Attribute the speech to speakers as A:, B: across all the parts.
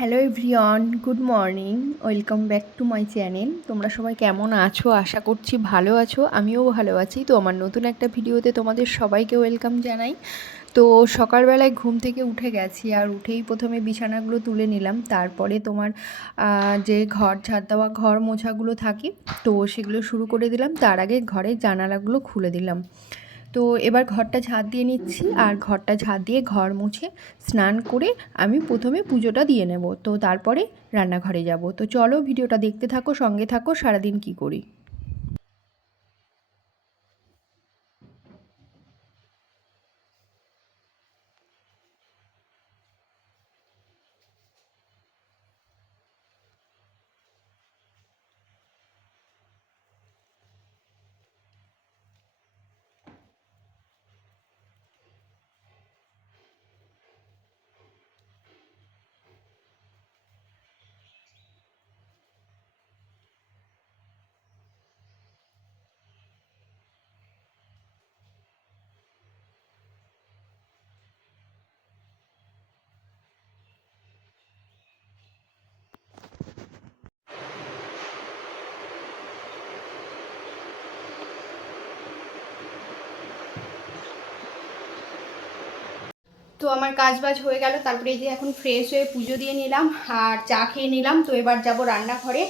A: Hello everyone, good morning, welcome back to my channel. তোমরা সবাই কেমন আছো? আশা করছি ভালো আছো, আমিও ভালো আছি। তো আমার নতুন একটা ভিডিওতে তোমাদের সবাইকে ওয়েলকাম জানাই। তো সকালবেলায় ঘুম থেকে উঠে গেছি আর উঠেই প্রথমে বিছানাগুলো তুলে নিলাম। তারপরে তোমার যে ঘর, ঝাড় দেওয়া ঘর মোছাগুলো থাকে, তো সেগুলো শুরু করে দিলাম। তার আগে ঘরের জানালাগুলো খুলে দিলাম। তো এবার ঘরটা ঝাঁত দিয়ে নিচ্ছি আর ঘরটা ঝাঁত দিয়ে ঘর মুছে স্নান করে আমি প্রথমে পুজোটা দিয়ে নেব। তো তারপরে রান্নাঘরে যাব। তো চলো ভিডিওটা দেখতে থাকো, সঙ্গে থাকো, সারাদিন কি করি? আমার কাজ বাজ হয়ে গেল, তারপরে এই যে এখন ফ্রেশ হয়ে পুজো দিয়ে নিলাম আর চা খেয়ে নিলাম, তো এবার যাব রান্নাঘরে।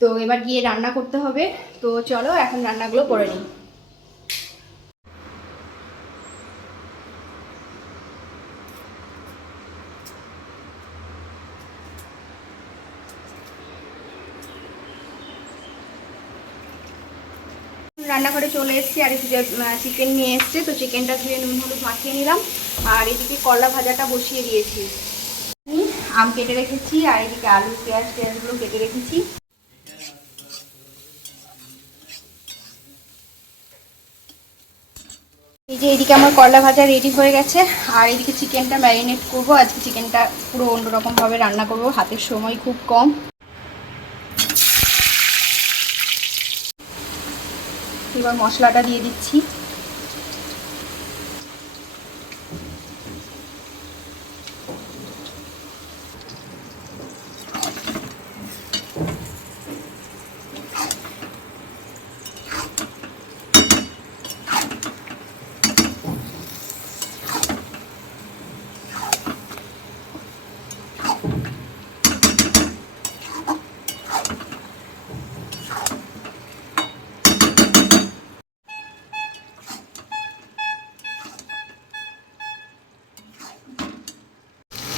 A: তো এবার গিয়ে রান্না করতে হবে, তো চলো এখন রান্নাগুলো করে নিই। রান্নাঘরে চলে এসেছি, আর চিকেন নিয়ে এসছে, তো চিকেনটা ধুয়ে নুন হলুদ মাখিয়ে নিলাম। আর এদিকে করলা ভাজাটা বসিয়ে দিয়েছি। আম কেটে রেখেছি, আর এদিকে আলু, পেঁয়াজ, পেঁয়াজগুলো কেটে রেখেছি। এই যে এদিকে আমার করলা ভাজা রেডি হয়ে গেছে, আর এদিকে চিকেনটা ম্যারিনেট করব। আজকে চিকেনটা পুরো অন্যরকমভাবে রান্না করব, হাতের সময় খুব কম। এবার মশলাটা দিয়ে দিচ্ছি।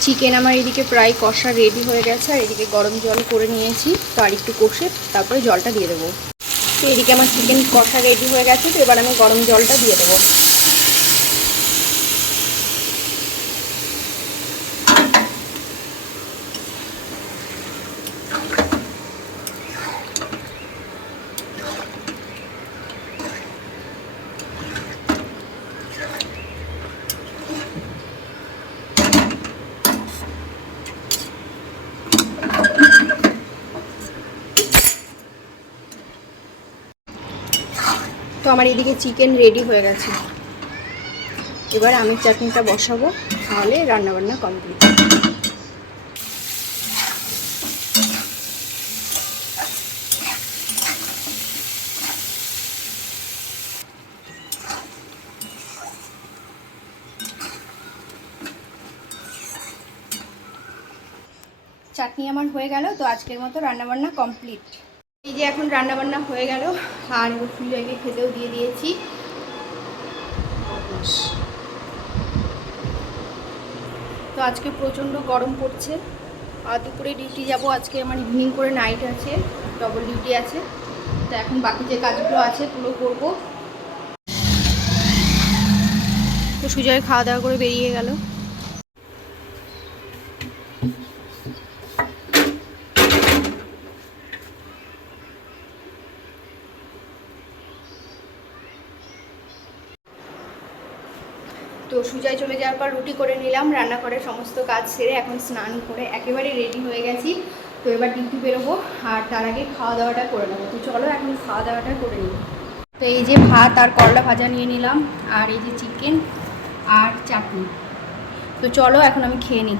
A: চিকেন আমার এদিকে প্রায় কষা রেডি হয়ে গেছে, আর এদিকে গরম জল করে নিয়েছি। তো আর একটু কষে তারপরে জলটা দিয়ে দেবো। তো এদিকে আমার চিকেন কষা রেডি হয়ে গেছে, তো এবার আমি গরম জলটা দিয়ে দেবো। আমার এদিকে চিকেন রেডি হয়ে গেছে। এবার আমি চাটনিটা বসাবো, তাহলে রান্নাবান্না কমপ্লিট চাটনি আমার হয়ে গেল, তো আজকের মতো রান্নাবান্না কমপ্লিট এই যে এখন রান্নাবান্না হয়ে গেল, আর ফুলজাকে খেতেও দিয়ে দিয়েছি। তো আজকে প্রচণ্ড গরম পড়ছে। আর দুপুরে ডিউটি যাব, আজকে আমার ইভিনিং করে নাইট আছে ডবল ডিউটি আছে। তো এখন বাকি যে কাজগুলো আছে, পুরো করব। তো সুজয় খাওয়া দাওয়া করে বেরিয়ে গেল। তো সুজয় চলে যাওয়ার পর রুটি করে নিলাম, রান্না করে সমস্ত কাজ সেরে এখন স্নান করে একেবারে রেডি হয়ে গেছি। তো এবার ডিউটি বেরোবো আর তার আগে খাওয়া দাওয়াটা করে নেব। তো চলো এখন খাওয়া দাওয়াটা করে নিই। তো এই যে ভাত আর করলা ভাজা নিয়ে নিলাম আর এই যে চিকেন আর চাটনি। তো চলো এখন আমি খেয়ে নিই।